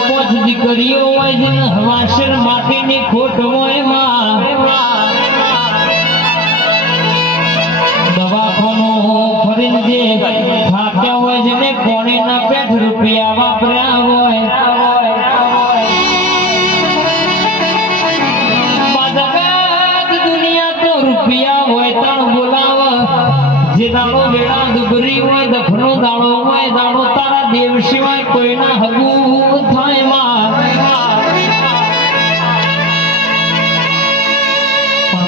પોચ દીકરીઓ હોય જેને હવાસર માટીની ખોટ હોય માં દવાખાનું ફરીને જે થાક્યા હોય જેને પોણીના પેઠ રૂપિયા વાપર્યા હોય દુનિયા તો રૂપિયા હોય તાણ બોલાવ જે દાડો વેળા દુબરી હોય દફનો દાડો હોય દાડો તારા દેવ સિવાય કોઈના હગું થાય માં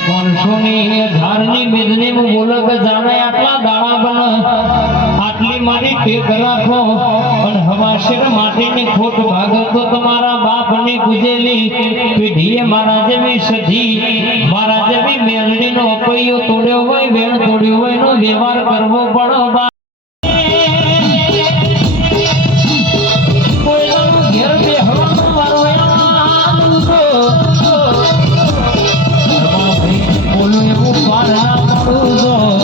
પણ 500ની મેદની બોલક જાણે આટલા દાડા બન આટલી મારી ટેક રાખો અને હવાશેર માટેની ખોટ ભાગર તો તમારા બાપની ગુજેલી પેઢીએ મારા જેવી સધી મારા જેવી મેલડીનો અપૈયો તોડ્યો હોય વેણ તોડ્યો હોય નો વ્યવહાર કરવો પડો ઘેર બે હવાનો મારો બોલું એવું પારા મળું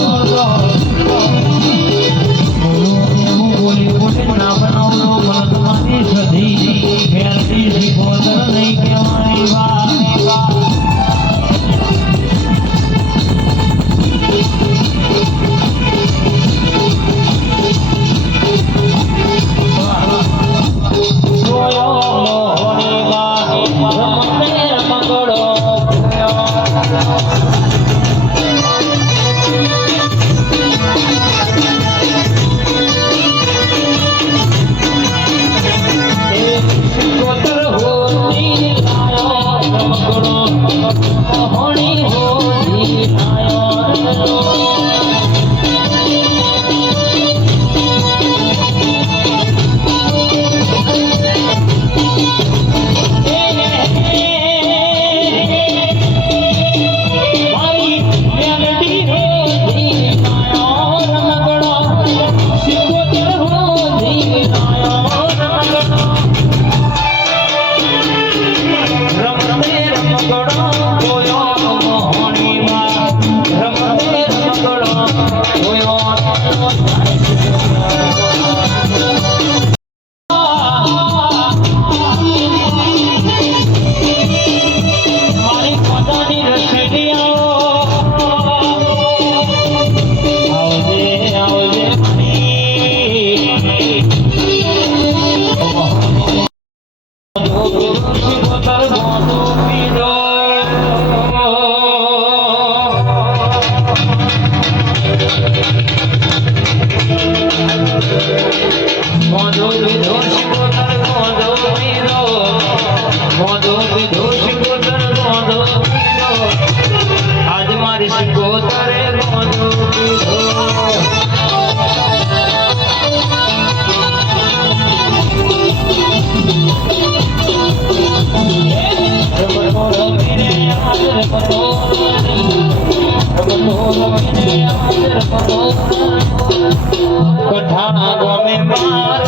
ના બનાવનો મને તમારી સધી ફેરતી શીખોદર નહીં કહેવાની વાત આજ મારી શિકોતરે કઠા ગમે માર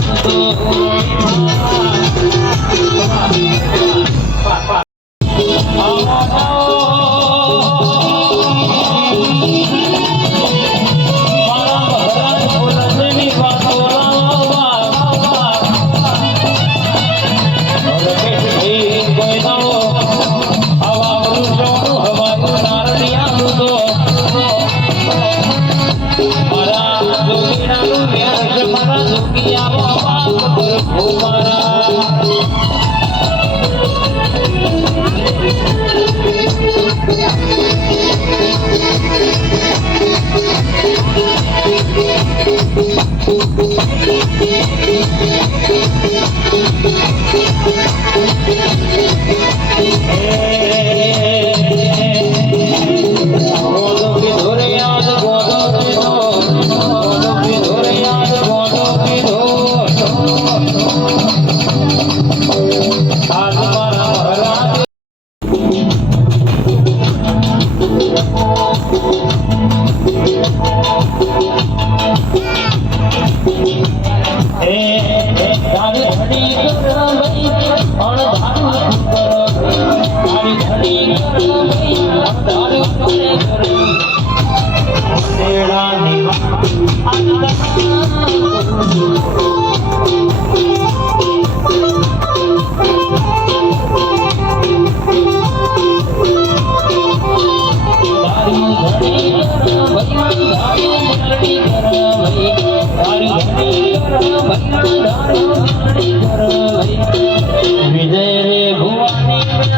વિજય રે ભુવાની કરે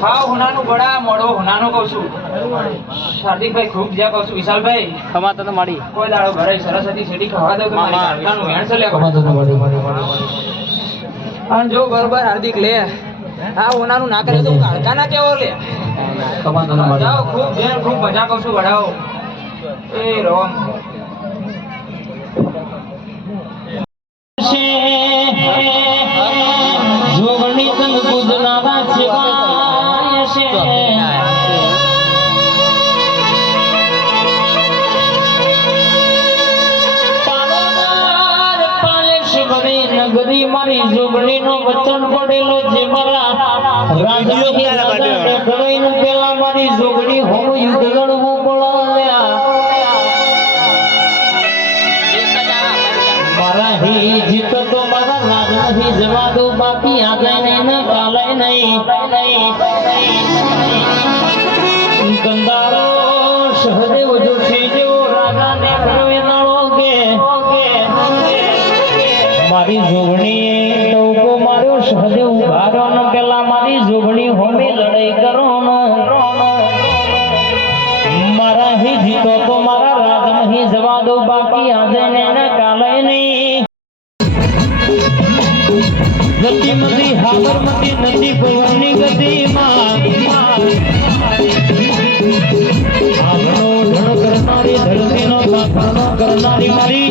હા હોનાનું બડા મોડો હોનાનો કહું છું હાર્દિકભાઈ ખૂબ જ્યાં કહું છું વિશાલભાઈ ખમાતો તો માડી કોઈ દાડો ઘરે સરસ્વતી શેઠી ખવા દઉં તો મારી કાળકાનું વેણ છે લે ખમાતો તો માડી અને જો બરોબર હાર્દિક લે હા હોનાનું ના કરે તો કાળકા ના કેવો લે ખમાતો તો માડી જાઓ ખૂબ જેમ ખૂબ મજા કહું છું વડાઓ એ રોમ જોગણી તન પૂજનારા શિવાય છે પાલોનાર પાલે શિવરી નગરી મારી જોગણીનો વચન પડેલો છે મારા રાજ્ય પેલા મારી જોગણી હોમ યુદ્ધ લડવું પડ્યા મારા હી જીત તો મારા રાજ નહીં જવા દો બાકી આજે નહીં ને કાલે નહીં કંદારો સહદેવ જોશી જેવો રાજા ને નાળો કે મારી જોગણી ટોકો માર્યો સહદેવ ઉભારો ને પેલા મારી જોગણી હોમી લડાઈ કરો મારા હી જીતો તો મારા રાજ નહીં જવા દો બાકી આજે ને કાલે નહીં ગતિમતી હાબરમતી નદી પવનની ગતિમાં આગળનો ધણ કરનારી ધરતીનો સાફરનો કરનારી મારી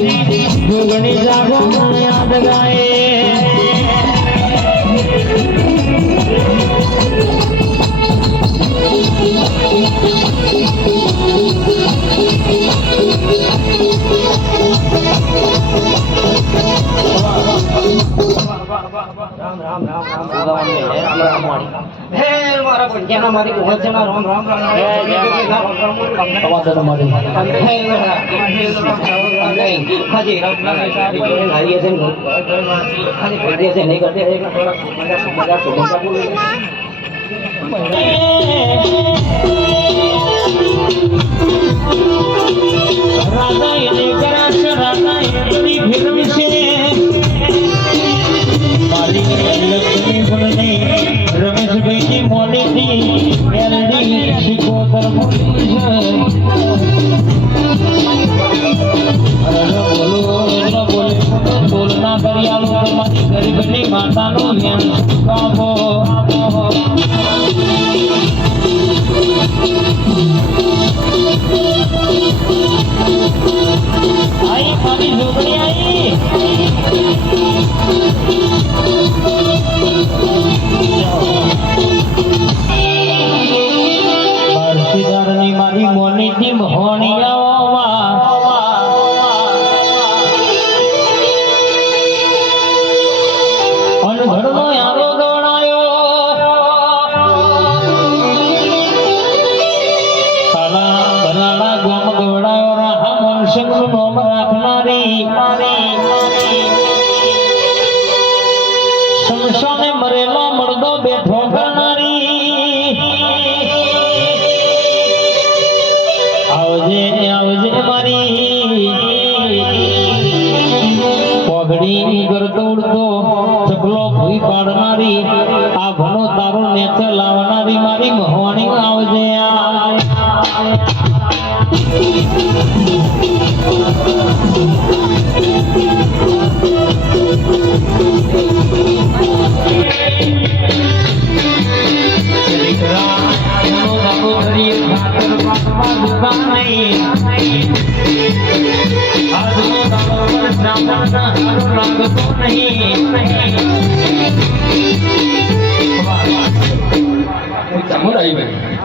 જોગણી જાગો મને યાદ ગાય હે મારા પંજાના મારી ઉમરજના રામ રામ રામ અવાજ તો મારી હાજી રામ રામ હારી છે હાજી કરીએ છે નહીં કરતે મજા શુભેચ્છા બોલું રાધા એને કરાશ રાધા એની ફિલ્મ છે મારી લક્ષ્મી બોલને રમેશભાઈ ની મોલેથી મેલડી શિકોતર બોલી છે બોલે બોલના દરિયાળો તમારી ગરીબની માતાનું ધ્યાન કાપો આઈ મારી જોગણી આઈ ભારતીદારની મારી મોનીથી મોહણિયાઓમાં અનઘડનો યાદો ગણાયો કાલા બરાડા ગોમ ગવડાયો રાહા મનસંગનું નામ રાખનારી શમશાને મરેલો મરદો બેઠો કરનારી આવજે આવજે મારી પગડી કરતો ઉડતો ચકલો ભૂઈ પાડનારી આ ભનો તારો નેચે લાવનારી મારી મહોણી આવજે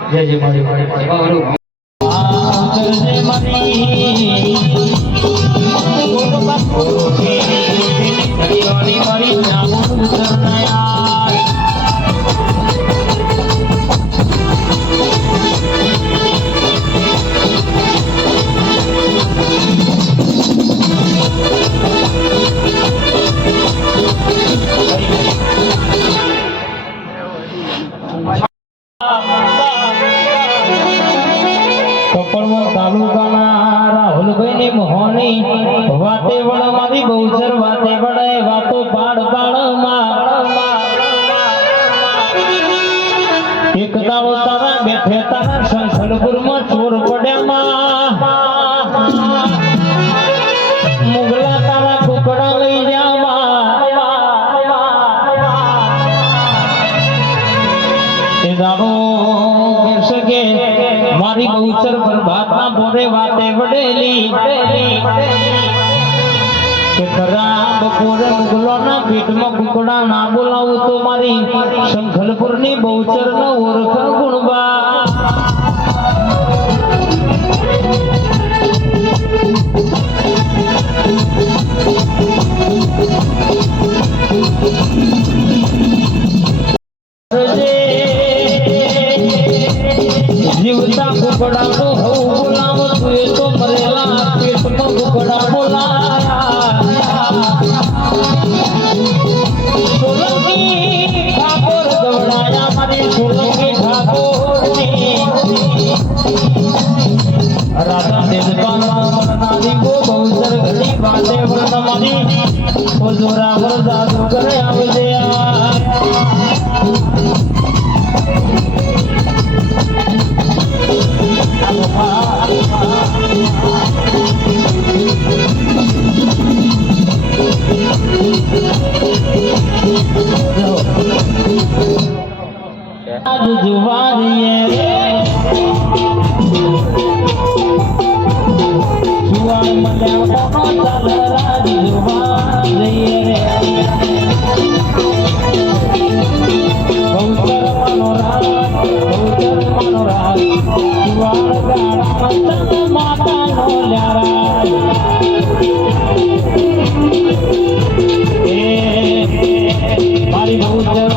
જય જય મારી વાતે વડે વાતો પાડ પાડમાં એક દાડો તારા બેઠે તારા શંખલપુરમાં ચોર પડ્યામાં મુગલા તારા કુકડા લઈ જામાં એ દાડો કહેશે કે મારી બહુચર બરબાદના બોરે વાતે વડેલી કે ખરા બપોરે મુગલોના પેટમાં કુકડા ના બોલાવું તો મારી શંખલપુરની બહુચર નો ઓળખ ગુણબા જીવતા કુકડા તો હું બોલાવ તું એ તો મરેલા પેટમાં કુકડા બોલાયા સોલંકી ઠાકોર ગવડાયા મારી સોલંકી ઠાકોરની રાધા દેવતાના મરનારી ગો બહુચર ઘડી વાતે વળ મારી ઓ જોરાવર જાદુ કરે આવજે આજ જુવારીએ જુવાન મળ્યા કોનો ચાલ રાજ જુવારીએ રે બહુચર મનોરાજ જુવાન ગાડા મસ્તન માતાનો લ્યારા મારી બહુચર